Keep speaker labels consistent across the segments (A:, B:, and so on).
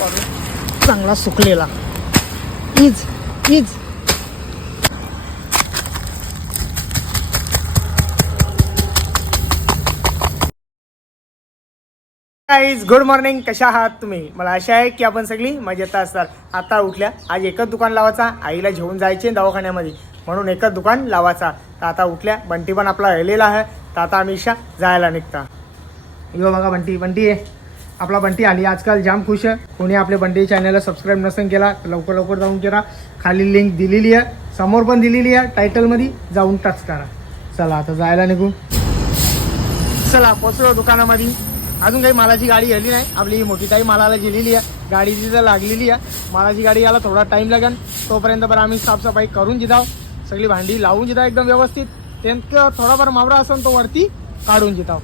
A: चांगला सुकलेला. इज इज गाईज गुड मॉर्निंग कशा आहात तुम्ही? मला आशा आहे की आपण सगळी मजेत असाल. आता उठल्या आज एकच दुकान लावायचा आईला घेऊन जायचे दवाखान्यामध्ये. म्हणून एकच दुकान लावायचा. तर आता उठल्या बंटी पण आपला राहिलेला आहे. तर आता आम्ही इशा जायला निघता. यो बघा बंटी बंटी आहे आपला बंटी आली. आजकाल जाम खुश आहे. कोणी आपल्या बंटी चॅनलला सबस्क्राईब नसेल केला तर लवकर लवकर जाऊन करा. खाली लिंक दिलेली आहे. समोर पण दिलेली आहे. टायटलमध्ये जाऊन टच करा. चला आता जायला निघू. चला पोचलो दुकानामध्ये. अजून काही मालाची गाडी आली नाही. आपली मोठी ताई मालाला गेलेली आहे. गाडी तिथं लागलेली आहे. मालाची गाडी याला थोडा टाईम लागेल. तोपर्यंत बरं आम्ही साफसफाई करून जिदाव सगळी भांडी लावून जिदा एकदम व्यवस्थित. त्यांचं थोडाफार मावरा असेल तो वरती काढून जिताव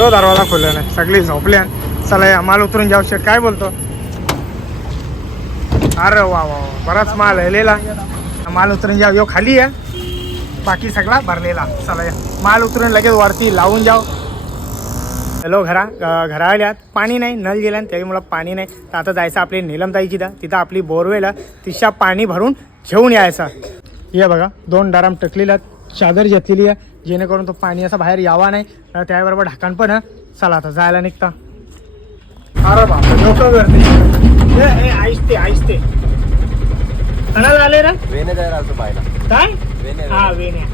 A: यो दरवाजा खोलला नाही सगळी झोपल्या चला या माल उतरून जाऊ शक काय बोलतो? अरे वा वा वा. बराच माल राहिलेला माल उतरून जाऊ यो खाली आहे बाकी सगळा भरलेला. चला या. माल उतरून लगेच वरती लावून जाऊ. हॅलो घरा घरा आल्यात पाणी नाही नल गेल्या त्याच्यामुळं पाणी नाही. तर आता जायचं आपली नीलमताईची दा तिथं आपली बोरवेल तिशा पाणी भरून घेऊन यायचा. ये बघा दोन डाराम टकलेल्या चादर घेतलेली आहे. जेणेकरून तो पाणी असं बाहेर यावा नाही त्याबरोबर ढाकण पण चला आता जायला निघता. अरे डोकं गर्दी. ऐसते ऐसते कणाला आले रे?
B: वेने जायला असं पाहिला
A: काय?
B: वेने
A: हा वेण्या.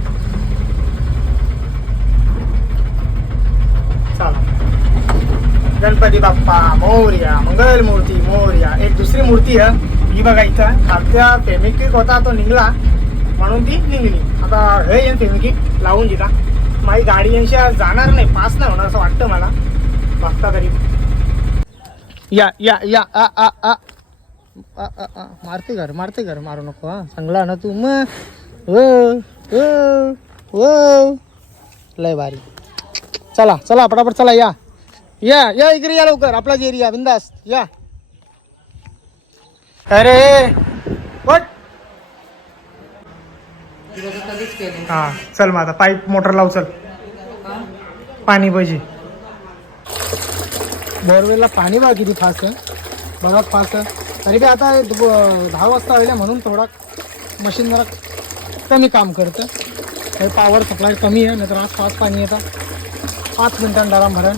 A: चला. गणपती बाप्पा मोर्या मंगल मूर्ती मोर्या. एक दुसरी मूर्ती आहे ही बघा इथं. खालच्या फेमिकिक होता तो निघला. म्हणून ती निघली. आता हे येईन फेमिकिक लावून दिला माझी गाडी यांच्या जाणार नाही पास नाही होणार असं वाटतं मला. बघता तरी. या या या आ आ आ. आ, आ, आ. मारते घर मारते घर मारू नको हा. चांगला ना तू मग लय भारी. चला चला पटापट चला या. या या इकडे या लवकर आपलाच एरिया बिंदास. या. अरे वट हा चल मग आता पाईप मोटर लाव चल. पाणी पाहिजे बोरवेलला पाणी बघा किती फास्ट आहे. बघा फास्ट आहे. तरी बी आता दहा वाजता होईल म्हणून थोडा मशीन जरा कमी काम करतं. हे पॉवर सप्लाय कमी आहे नाहीतर आज फास्ट पाणी येतं. पाच मिनिटांनी डाराम भरण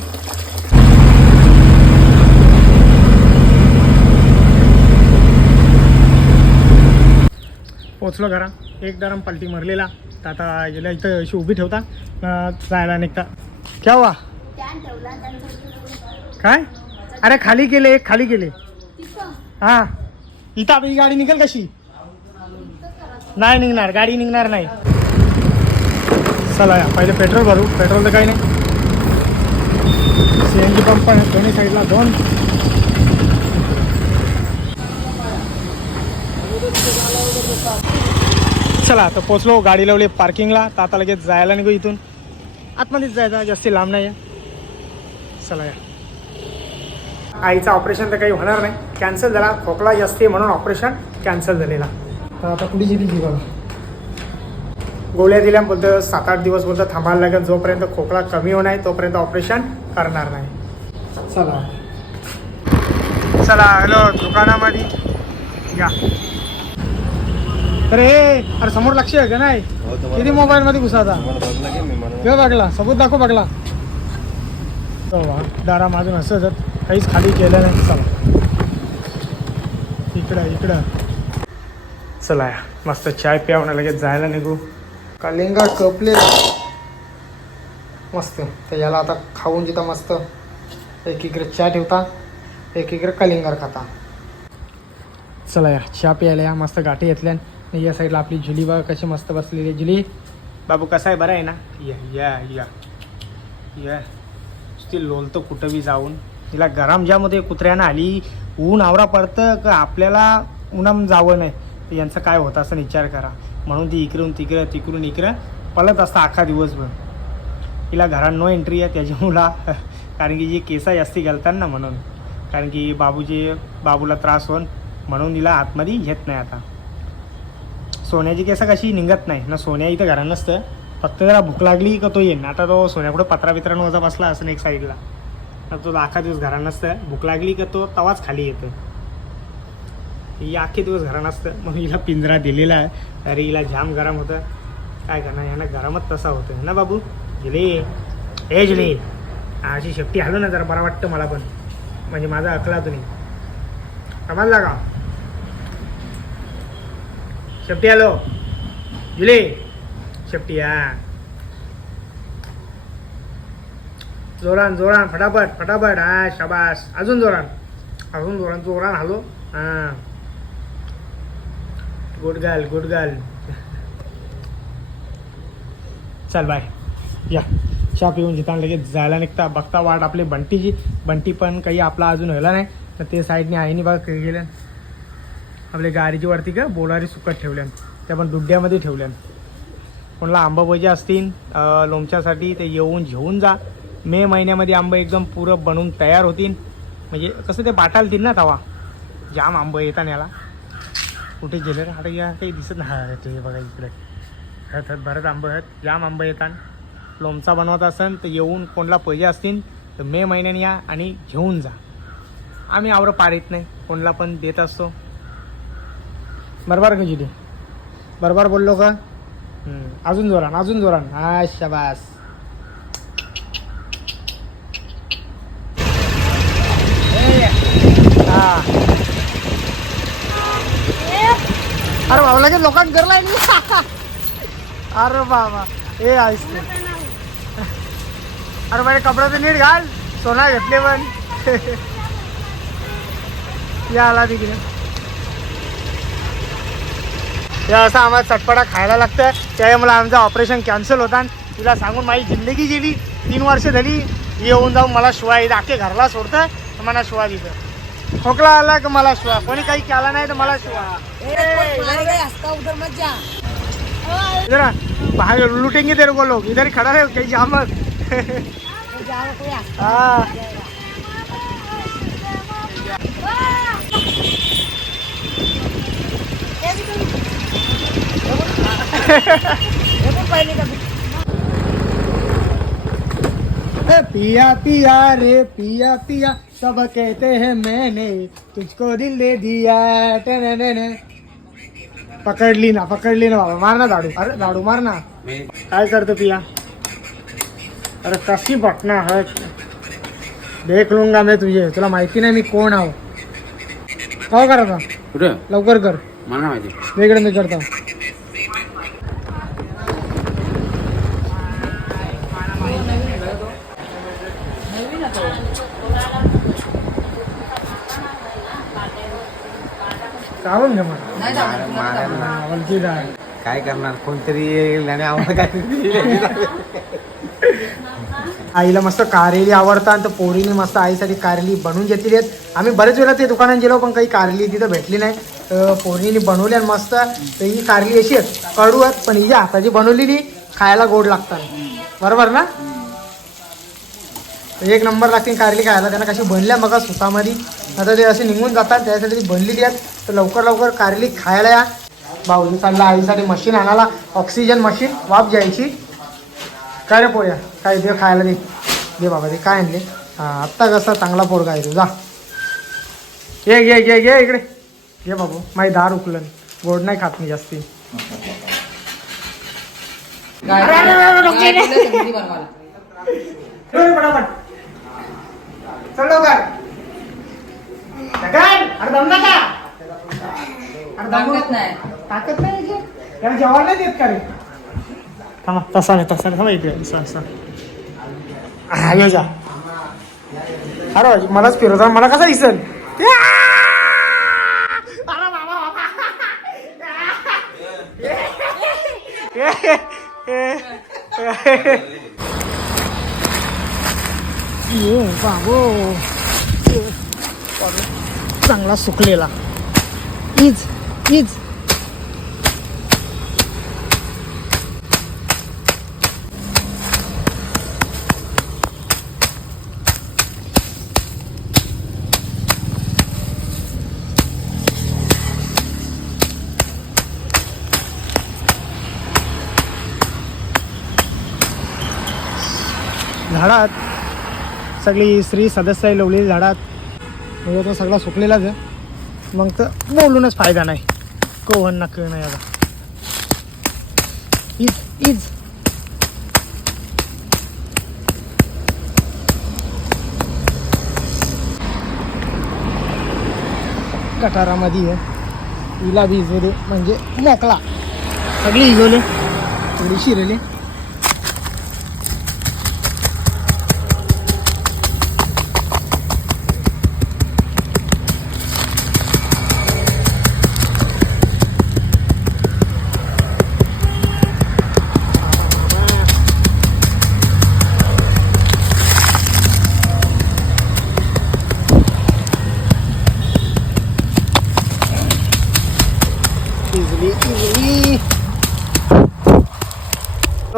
A: पोचलो घरा. एक दाराम पलटी मारलेला. तर आता गेल्या इथं अशी उभी ठेवता. जायला निघता. केव्हा काय? अरे खाली गेले एक खाली गेले. हा. इथं आपली गाडी निघेल कशी? नाही निघणार गाडी निघणार नाही. चला या पहिले पेट्रोल भरू. पेट्रोल तर काही नाही. सी एन जी पंप पण आहे दोन्ही साईडला दोन. चला तर पोचलो गाडी लावली पार्किंगला तर आता लगेच जायला निघू इथून. आतमध्येच जायचं जास्ती लांब नाही आहे चला या. आईचं ऑपरेशन तर काही होणार नाही. कॅन्सल झाला खोकला जास्त आहे म्हणून ऑपरेशन कॅन्सल झालेला. तर आता कुठे गेली ती बघा. गोळ्या दिल्या बोलतं सात आठ दिवस बोलतं थांबायला लागेल. जोपर्यंत खोकला कमी होणार आहे तोपर्यंत ऑपरेशन करणार नाही. चला. चला हॅलो दुकानामध्ये. या. तर हे अरे समोर लक्ष आहे का नाही?
B: हो,
A: किती मोबाईल मध्ये
B: तुम्हाला बघला
A: किंवा सबूत दाखव बघला. दारा माझून असं काहीच खाली केलं नाही चला. इकडं इकडं. चला या मस्त चाय प्यावं लगेच जायला निघू. कालिंगा कपले. मस्त तर याला आता खाऊन जिथं मस्त एक इकडे चहा ठेवता एक इकडे कलिंगर खाता. चला या चहा प्यायला या मस्त गाठी घेतल्या आणि या साईडला आपली जुली बघा कशी मस्त बसलेली आहे. जुली बाबू कसा आहे? बरा आहे ना? या या या. या. ती लोलतं कुठं बी जाऊन. तिला गरम ज्यामध्ये कुत्र्यानं आली ऊन आवरा पडतं का आपल्याला उन्हाम जावं नाही? तर यांचं काय होतं असं विचार करा. म्हणून ती इकडून तिकडं तिकडून इकडं पळत असतं अख्खा दिवसभर. तिला घरात नो एंट्री आहे त्याच्यामुळं कारण की जी केसा जास्ती घालतात ना म्हणून. कारण की बाबूजी बाबूला त्रास होऊन म्हणून तिला आतमध्ये घेत नाही आता. सोन्याची केस कशी निघत नाही. ना सोन्या इथं घरा नसतं. फक्त जरा भूक लागली का तो येईन. आता तो सोन्याकडे पत्रा बित्रांवर वजा बसला असं एक साईडला तर तो अख्खा दिवस घरा नसतं. भूक लागली का तो तवाच खाली येतो. ही अख्खे दिवस घरा नसतं. मग हिला पिंजरा दिलेला आहे. अरे हिला जाम गरम होतं. काय करणार? यानं गरमच तसा होतं ना बाबू? गेले. हे जिले अशी शेपटी हलो ना जरा. बरं वाटतं मला पण. म्हणजे माझा अकला तुम्ही. समजला का शेपटी आलो जुले शेपटी हा जोरान जोरान फटाफट फटाफट हा शाबास अजून जोरान अजून जोरान जोरान हलो हा गुड गर्ल गुड गर्ल चल बाय या चहा पिऊन जिथं लगेच जायला निघता बघता वाट आपली बंटीची बंटी पण काही आपला अजून व्हायला नाही तर ते साईडने आईने बघा गेलं आपल्या गाडीची वरती का बोलारी सुकत ठेवल्यान. त्या पण दुड्ड्यामध्ये ठेवल्यान. कोणाला आंबा पाहिजे असतील लोमच्यासाठी ते येऊन घेऊन जा. मे महिन्यामध्ये आंबा एकदम पुरं बनवून तयार होतील. म्हणजे कसं ते बाटालतील ना तवा. जाम आंबं येतात याला. कुठे गेले रे? आता या काही दिसत नाही. ते बघा इकडे. हत हत भरत आंबं आहेत जाम आंबं येतात. लोमचा बनवत असेल तर येऊन कोणाला पाहिजे असतील तर मे महिन्याने या आणि घेऊन जा. आम्ही आवरं येत नाही. कोणाला पण देत असतो. बरोबर का जिथे बरोबर बोललो का? हम्म, अजून जोरान अजून जोरान. हा शाबास. अरे बाबा लगेच लोकांना मी अरे बाबा. ए आईस्क्रीम अरे माझ्या कपड्याचं नीट घाल. सोना घेतले पण. या आला तिकडे. या असं आम्हाला चटपटा खायला लागतं त्यामुळे मला आमचं ऑपरेशन कॅन्सल होता तिला सांगून माझी जिंदगी गेली. तीन वर्ष झाली. येऊन जाऊन मला शिवाय अख्खे घरला सोडतं तर मला शिवा दिलं. खोकला आला का मला शिवा? कोणी काही केला नाही तर मला शिवा. जरा बाहर लूटेंगे तेरे को लोग इधर ही खड़ा है कहीं जा मत
C: जाओ कोई आ-
A: हाँ
C: ये भी तुम- देखो पहले का
A: ए, पिया पिया रे पिया पिया सब कहते हैं मैंने तुझको दिल दे दिया. पकडली ना पकडली ना बाबा मार ना झाडू अरे झाडू मार ना। काय करतो पिया? अरे कशी बटना है। देख लूंगा मैं तुझे तुला माहिती नाही मी कोण आहो। काय
B: कुठं?
A: लवकर कर।
B: मला माहिती.
A: वेगळं मी करतो. मला. डाळ
B: काय करणार? कोणतरी येईल आणि आम्हाला काय
A: आईला मस्त कारली आवडतात तर पोरीने मस्त आईसाठी कारली बनवून घेतलेली आहेत. आम्ही बरेच वेळा ते दुकानात गेलो पण काही कारली तिथं भेटली नाही. तर पोरीने बनवली आणि मस्त तर ही कारली अशी आहेत. कडू आहेत पण ही जी हाताची बनवलेली खायला गोड लागतात. बरोबर ना? तर एक नंबर लागते कारली खायला. त्यांना कशी बनल्या बघा सुतामध्ये. आता ते असे निघून जातात त्यासाठी ती बनलेली आहेत. तर लवकर लवकर कारली खायला या. भाऊजी चालला आईसाठी मशीन आणायला. ऑक्सिजन मशीन वाफ जायची काय रे पोया? काय दे खायला दे. दे बाबा दे. काय आणले? हां आत्ता कसा चांगला पोरगा आहे तू. जा. घे घे घे घे इकडे. घे बाबू माझी दार उकलन. गोड नाही खात मी जास्ती. पटापट. चल लवकर. अरे नका.
C: ताकद नाही.
A: ताकद नाही याची? याला जेवण नाही देत का रे? थांबा तसा नाही तसा नाही थांबा इथे असं असं हा यो जा. अरे मलाच फिरवता मला कसा दिसल? अरे बाबा, बाबा. यो बाबो. चांगला सुकलेला. Idź, idź. झाडात सगळी स्त्री सदस्य लावलेली झाडात म्हणजे तो सगळा सुकलेलाच आहे मग तर बोलूनच फायदा नाही. कोहन ना कळ नाही आता इज इज. कटारामध्ये आहे. हिला भिजवले म्हणजे मोकळा. सगळी इजवले थोडी शिरले.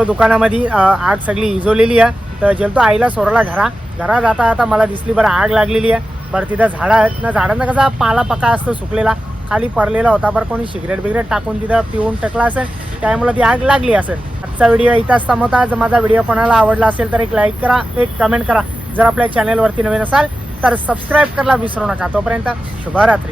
A: तो दुकानामध्ये आग सगळी इजवलेली आहे. तर जेल तो आईला सोरला घरा. घरा जाता आता मला दिसली बरं आग लागलेली आहे. बरं तिथं झाडं आहेत. ना झाडांना कसा पाला पका असतो सुकलेला. खाली पडलेला होता बरं. कोणी सिगरेट बिगरेट टाकून तिथं पिऊन टाकला असेल. त्यामुळे ती आग लागली असेल. आजचा व्हिडिओ इथंच थांबवता. जर माझा व्हिडिओ कोणाला आवडला असेल तर एक लाईक करा एक कमेंट करा. जर आपल्या चॅनलवरती नवीन असाल तर सबस्क्राईब करायला विसरू नका. तोपर्यंत शुभरात्री.